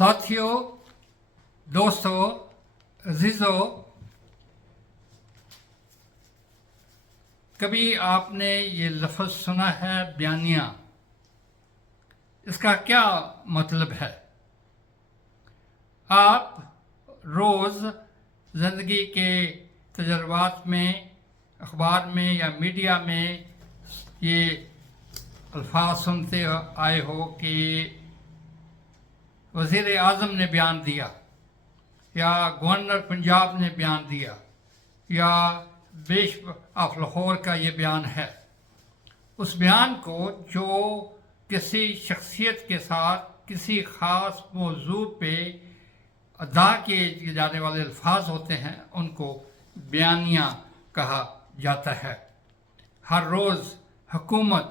साथियों, दोस्तों, अजीज़ों, कभी आपने ये लफ्ज़ सुना है बयानिया? इसका क्या मतलब है? आप रोज़ ज़िंदगी के तजर्बात में, अखबार में या मीडिया में ये अल्फाज सुनते आए हो कि वज़ीर आज़म ने बयान दिया, या गवर्नर पंजाब ने बयान दिया, या बिशप ऑफ लाहौर का ये बयान है। उस बयान को जो किसी शख्सियत के साथ किसी ख़ास मौजू पे अदा किए जाने वाले अल्फाज होते हैं, उनको बयानिया कहा जाता है। हर रोज़ हुकूमत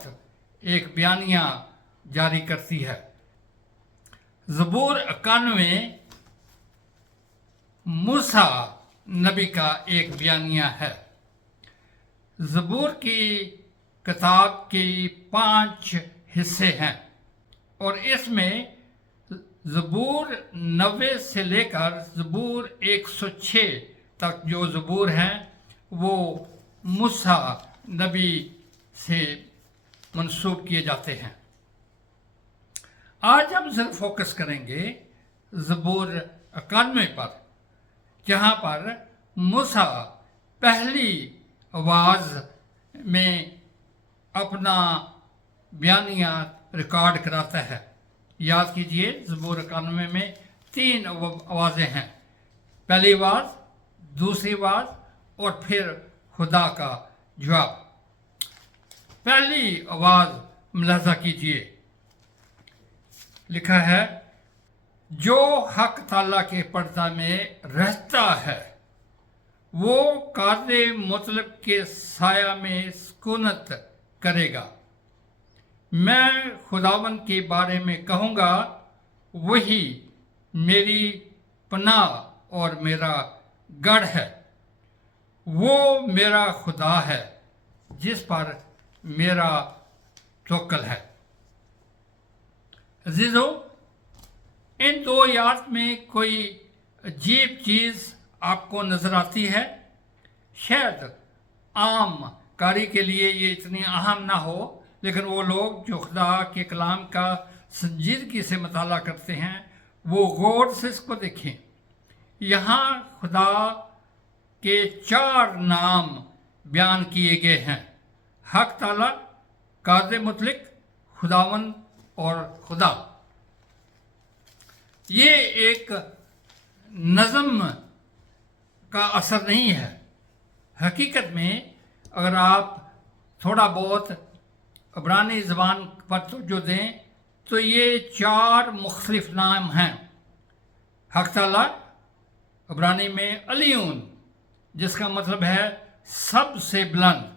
एक बयानिया जारी करती है। ज़बूर 91 मूसा नबी का एक बयानिया है। ज़बूर की किताब की 5 हिस्से हैं और इसमें ज़बूर 90 से लेकर ज़बूर 106 तक जो ज़बूर हैं वो मूसा नबी से मंसूब किए जाते हैं। आज हम सिर्फ फोकस करेंगे ज़बूर 91 पर, जहाँ पर मूसा पहली आवाज़ में अपना बयानिया रिकॉर्ड कराता है। याद कीजिए, ज़बूर 91 में 3 आवाज़ें हैं, पहली आवाज़, दूसरी आवाज़ और फिर खुदा का जवाब। पहली आवाज़ मुलाज़ा कीजिए, लिखा है, जो हक ताला के पर्दा में रहता है वो कादे मुतलब के साया में सुकूनत करेगा। मैं खुदावन के बारे में कहूँगा, वही मेरी पनाह और मेरा गढ़ है। वो मेरा खुदा है जिस पर मेरा तवक्कुल है। अजीज़ों, इन 2 आयत में कोई अजीब चीज़ आपको नज़र आती है? शायद आम कारी के लिए ये इतनी अहम ना हो, लेकिन वो लोग जो खुदा के कलाम का संजीदगी से मुताला करते हैं वो गौर से इसको देखें। यहाँ खुदा के 4 नाम बयान किए गए हैं: हक ताला, कादे मुतलिक, खुदावन और खुदा। ये एक नज़म का असर नहीं है। हकीकत में अगर आप थोड़ा बहुत इब्रानी ज़बान पर तवज्जो दें तो ये 4 मुख्तलिफ नाम हैं। हक ताला इब्रानी में अलीउन, जिसका मतलब है सबसे बुलंद।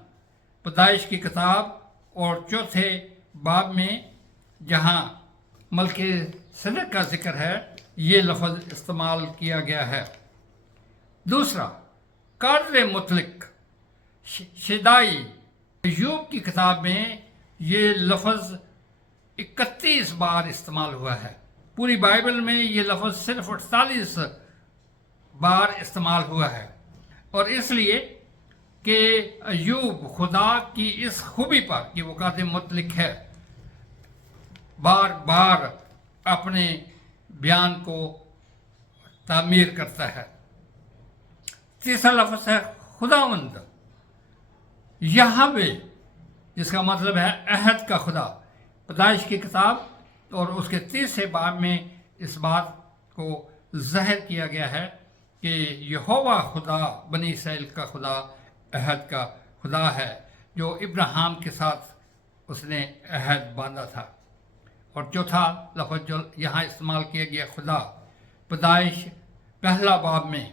पैदाइश की किताब और 4थे बाब में जहाँ मलके सदर का जिक्र है, ये लफ्ज़ इस्तेमाल किया गया है। दूसरा, कादर मुतलिक, शिदाई। अय्यूब की किताब में ये लफ्ज़ 31 बार इस्तेमाल हुआ है। पूरी बाइबल में ये लफ्ज़ सिर्फ 48 बार इस्तेमाल हुआ है, और इसलिए कि अय्यूब खुदा की इस खूबी पर कि वो कादर मुतलिक है, बार बार अपने बयान को तामीर करता है। तीसरा लफ्ज़ है खुदावंद, यहवे, जिसका मतलब है अहद का खुदा। पैदाइश की किताब और उसके 30 बाब में इस बात को ज़ाहिर किया गया है कि यहोवा खुदा बनी इसराइल का खुदा, अहद का खुदा है, जो इब्राहिम के साथ उसने अहद बांधा था। और चौथा लफ्ज़ जो यहाँ इस्तेमाल किया गया खुदा, पैदाइश 1 बाब में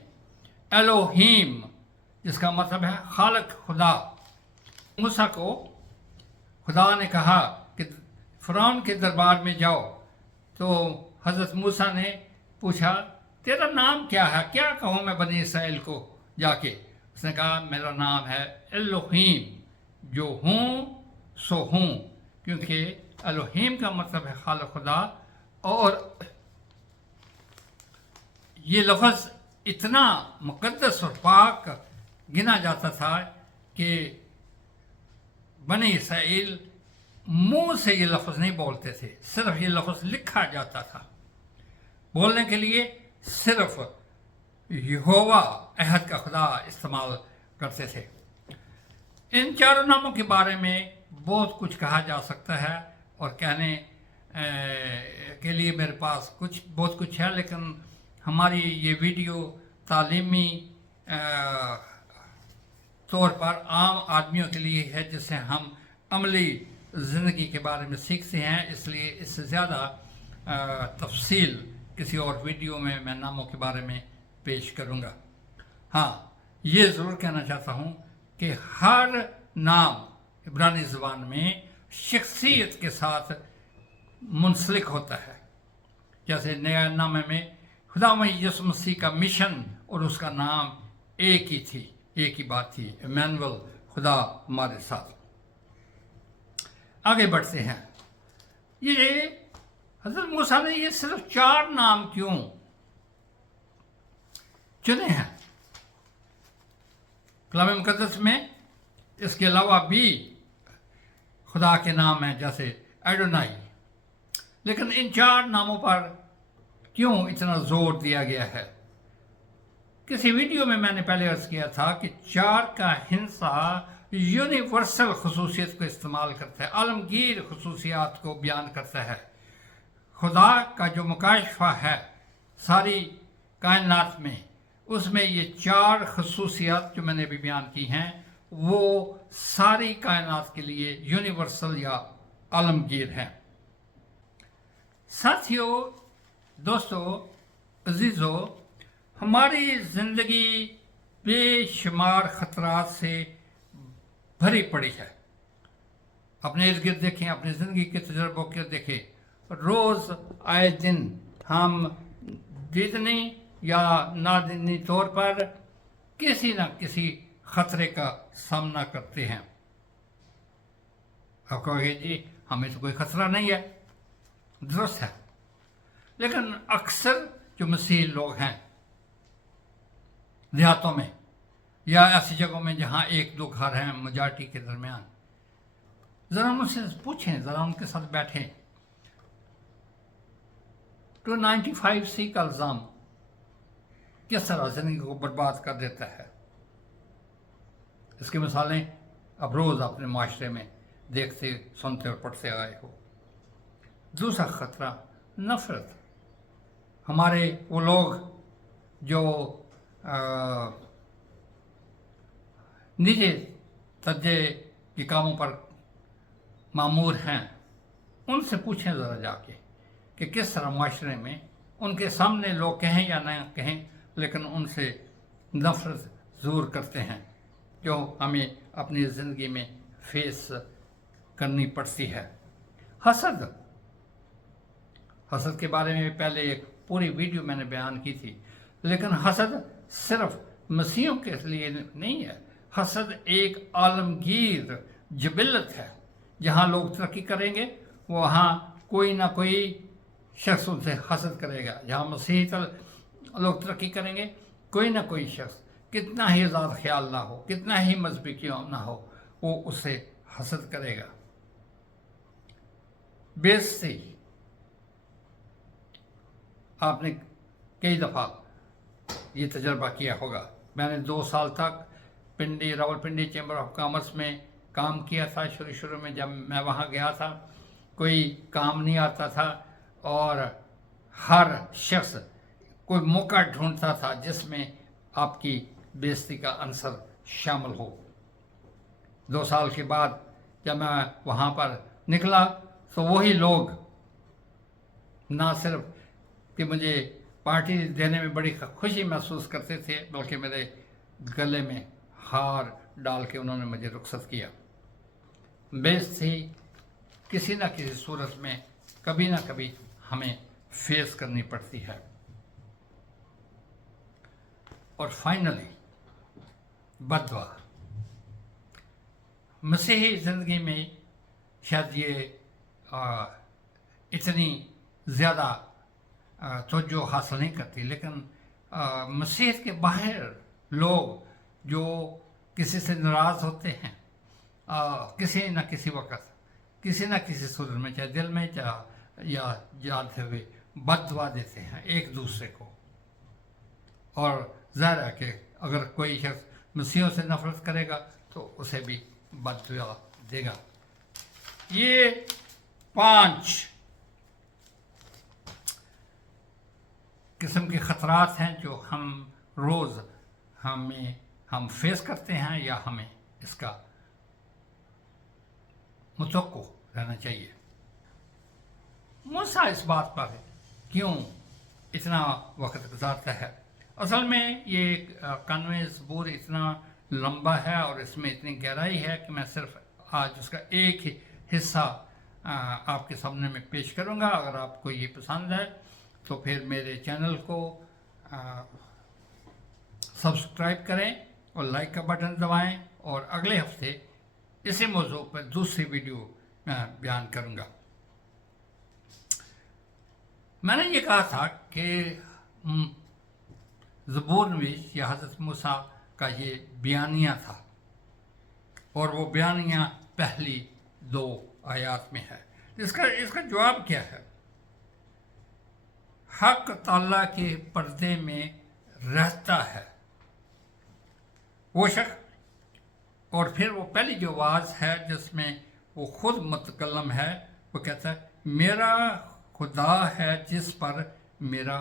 एलोहीम, जिसका मतलब है खालक खुदा। मूसा को खुदा ने कहा कि फ़िरौन के दरबार में जाओ, तो हज़रत मूसा ने पूछा, तेरा नाम क्या है? क्या कहूँ मैं बनी इसराइल को जाके? उसने कहा, मेरा नाम है एलोहीम, जो हूँ सो हूँ, क्योंकि एलोहीम का मतलब है खालिक खुदा, और یہ لفظ اتنا مقدس اور پاک گنا جاتا تھا کہ بنی اسرائیل منہ سے یہ لفظ نہیں بولتے تھے، صرف یہ لفظ لکھا جاتا تھا۔ بولنے کے لیے صرف یہوہ عہد کا خدا استعمال کرتے تھے۔ ان چاروں ناموں کے بارے میں بہت کچھ کہا جا سکتا ہے اور کہنے کے لیے میرے پاس بہت کچھ ہے، لیکن ہماری یہ ویڈیو تعلیمی طور پر عام آدمیوں کے لیے ہے، جس سے ہم عملی زندگی کے بارے میں سیکھتے ہیں، اس لیے اس سے زیادہ تفصیل کسی اور ویڈیو میں ناموں کے بارے میں پیش کروں گا۔ ہاں، یہ ضرور کہنا چاہتا ہوں کہ ہر نام عبرانی زبان میں شخصیت کے ساتھ منسلک ہوتا ہے۔ جیسے نیا نامے میں خداوند یسوع مسیح کا مشن اور اس کا نام ایک ہی بات تھی، ایمانویل، خدا ہمارے ساتھ۔ آگے بڑھتے ہیں۔ یہ حضرت موسیٰ نے یہ صرف 4 نام کیوں چنے ہیں؟ کلام مقدس میں اس کے علاوہ بھی خدا کے نام ہیں، جیسے ایڈونائی، لیکن ان 4 ناموں پر کیوں اتنا زور دیا گیا ہے؟ کسی ویڈیو میں نے پہلے عرض کیا تھا کہ 4 کا ہندسہ یونیورسل خصوصیت کو استعمال کرتا ہے، عالمگیر خصوصیات کو بیان کرتا ہے۔ خدا کا جو مکاشفہ ہے ساری کائنات میں، اس میں یہ 4 خصوصیات جو میں نے بھی بیان کی ہیں، وہ ساری کائنات کے لیے یونیورسل یا عالمگیر ہیں۔ ساتھیو، دوستو، عزیزو، ہماری زندگی بے شمار خطرات سے بھری پڑی ہے۔ اپنے ارد گرد دیکھیں، اپنی زندگی کے تجربوں کے دیکھیں، روز آئے دن ہم دیدنی یا نادنی طور پر کسی نہ کسی خطرے کا سامنا کرتے ہیں۔ آپ کہو گے جی ہمیں تو کوئی خطرہ نہیں ہے، درست ہے، لیکن اکثر جو مسیحی لوگ ہیں دیہاتوں میں یا ایسی جگہوں میں جہاں 1-2 گھر ہیں میجارٹی کے درمیان، ذرا ان سے پوچھیں، ذرا ان کے ساتھ بیٹھیں۔ 295C کا الزام کس طرح زندگی کو برباد کر دیتا ہے، اس کی مثالیں اب روز اپنے معاشرے میں دیکھتے، سنتے اور پڑھتے آئے ہو۔ دوسرا خطرہ نفرت۔ ہمارے وہ لوگ جو نیچے درجے کے کاموں پر مامور ہیں، ان سے پوچھیں ذرا جا کے کہ کس طرح معاشرے میں ان کے سامنے لوگ کہیں یا نہ کہیں، لیکن ان سے نفرت ضرور کرتے ہیں، جو ہمیں اپنی زندگی میں فیس کرنی پڑتی ہے۔ حسد کے بارے میں پہلے ایک پوری ویڈیو میں نے بیان کی تھی، لیکن حسد صرف مسیحیوں کے لیے نہیں ہے۔ حسد ایک عالمگیر جبلت ہے۔ جہاں لوگ ترقی کریں گے وہاں کوئی نہ کوئی شخص ان سے حسد کرے گا۔ جہاں مسیحی لوگ ترقی کریں گے، کوئی نہ کوئی شخص، کتنا ہی ذات خیال نہ ہو، کتنا ہی مذہبی کیوں نہ ہو، وہ اس سے حسد کرے گا۔ بےعزتی، آپ نے کئی دفعہ یہ تجربہ کیا ہوگا۔ میں نے 2 سال تک راولپنڈی چیمبر آف کامرس میں کام کیا تھا۔ شروع میں جب میں وہاں گیا تھا، کوئی کام نہیں آتا تھا اور ہر شخص کوئی موقع ڈھونڈتا تھا جس میں آپ کی بےعزتی کا عنصر شامل ہو۔ 2 سال کے بعد جب میں وہاں پر نکلا تو وہی لوگ نہ صرف کہ مجھے پارٹی دینے میں بڑی خوشی محسوس کرتے تھے، بلکہ میرے گلے میں ہار ڈال کے انہوں نے مجھے رخصت کیا۔ بےعزتی کسی نہ کسی صورت میں کبھی نہ کبھی ہمیں فیس کرنی پڑتی ہے۔ اور فائنلی بد دعا۔ مسیحی زندگی میں شاید یہ اتنی زیادہ توجہ حاصل نہیں کرتی، لیکن मसीहत के बाहर लोग जो किसी से नाराज़ होते हैं, किसी न किसी वक्त किसी न किसी सूरत में, चाहे दिल में या जानते हुए बददुआ देते हैं एक दूसरे को। और ज़ाहिर है कि अगर कोई शख्स मसीहों से नफरत करेगा तो उसे भी बददुआ देगा। ये 5 किस्म के ख़तरात हैं जो हम रोज़ हम फेस करते हैं या हमें इसका मुतवक्को रहना चाहिए। मूसा इस बात पर क्यों इतना वक्त गुजारता है? असल में ये कानून ज़बूर इतना लंबा है और इसमें इतनी गहराई है कि मैं सिर्फ आज उसका एक ही हिस्सा आपके सामने में पेश करूंगा। अगर आपको ये पसंद है तो फिर मेरे चैनल को सब्सक्राइब करें और लाइक का बटन दबाएं, और अगले हफ्ते इसी मौजू पर दूसरी वीडियो मैं बयान करूंगा। मैंने ये कहा था कि ज़बूर नवीस या हज़रत मूसा का ये बयानिया था, और वो बयानिया पहली 2 आयात में है। इसका जवाब क्या है? हक ताला के पर्दे में रहता है वो शख्स, और फिर वो पहली जो आवाज़ है जिसमें वो खुद मुतकल्लम है, वो कहता है मेरा खुदा है जिस पर मेरा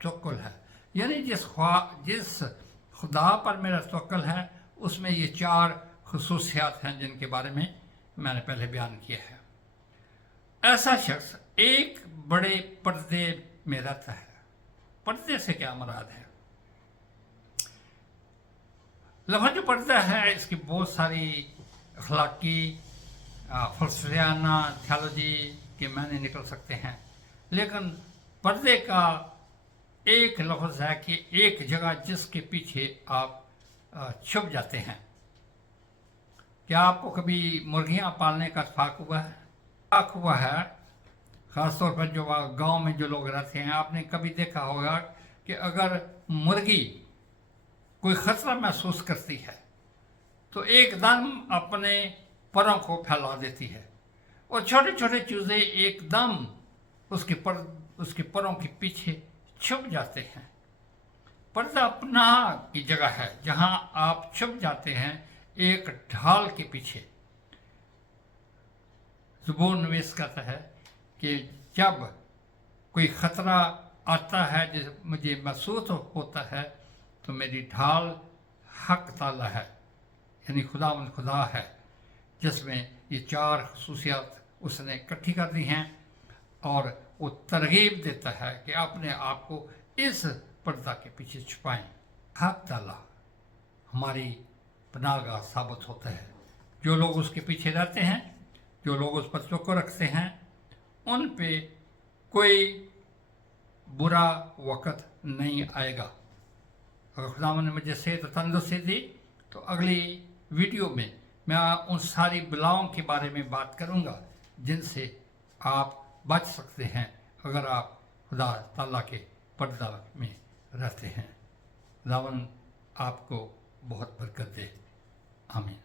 तवक्कुल है। यानी जिस खुदा पर मेरा तवक्कुल है उसमें ये 4 खुसूसियात हैं जिनके बारे में मैंने पहले बयान किया है। ऐसा शख्स एक बड़े पर्दे में रहता है। पर्दे से क्या मुराद है? लफ्ज़ जो पर्दा है इसकी बहुत सारी अखलाकी फलसफियाना थियोलॉजी के मायने निकल सकते हैं, लेकिन पर्दे का एक लफ्ज़ है कि एक जगह जिसके पीछे आप छुप जाते हैं। क्या आपको कभी मुर्गियां पालने का इत्तेफाक हुआ है? ख़ासतौर पर जो गांव में जो लोग रहते हैं, आपने कभी देखा होगा कि अगर मुर्गी कोई ख़तरा महसूस करती है तो एकदम अपने परों को फैला देती है, और छोटे छोटे चूज़े एकदम उसके परों के पीछे छुप जाते हैं। पर्दा अपना की जगह है जहां आप छुप जाते हैं एक ढाल के पीछे। ज़बूर नवीस कहता है कि जब कोई ख़तरा आता है जो मुझे महसूस होता है तो मेरी ढाल हक ताला है, यानी खुदा है, जिसमें ये 4 खुसूसियात उसने इकट्ठी कर दी हैं, और वो तरगीब देता है कि अपने आप को इस पर्दा के पीछे छुपाएं। हक ताला हमारी पनाहगाह साबित होता है। जो लोग उसके पीछे रहते हैं, जो लोग उस पर तवक्कुल रखते हैं, उन पे कोई बुरा वक़्त नहीं आएगा। अगर खुदा ने मुझे सेहत और तंदुरुस्ती दी तो अगली वीडियो में मैं उन सारी बलाओं के बारे में बात करूंगा जिनसे आप बच सकते हैं अगर आप खुदा ताला के पर्दा में रहते हैं। खुदावन आपको बहुत बरकत दे। आमीन।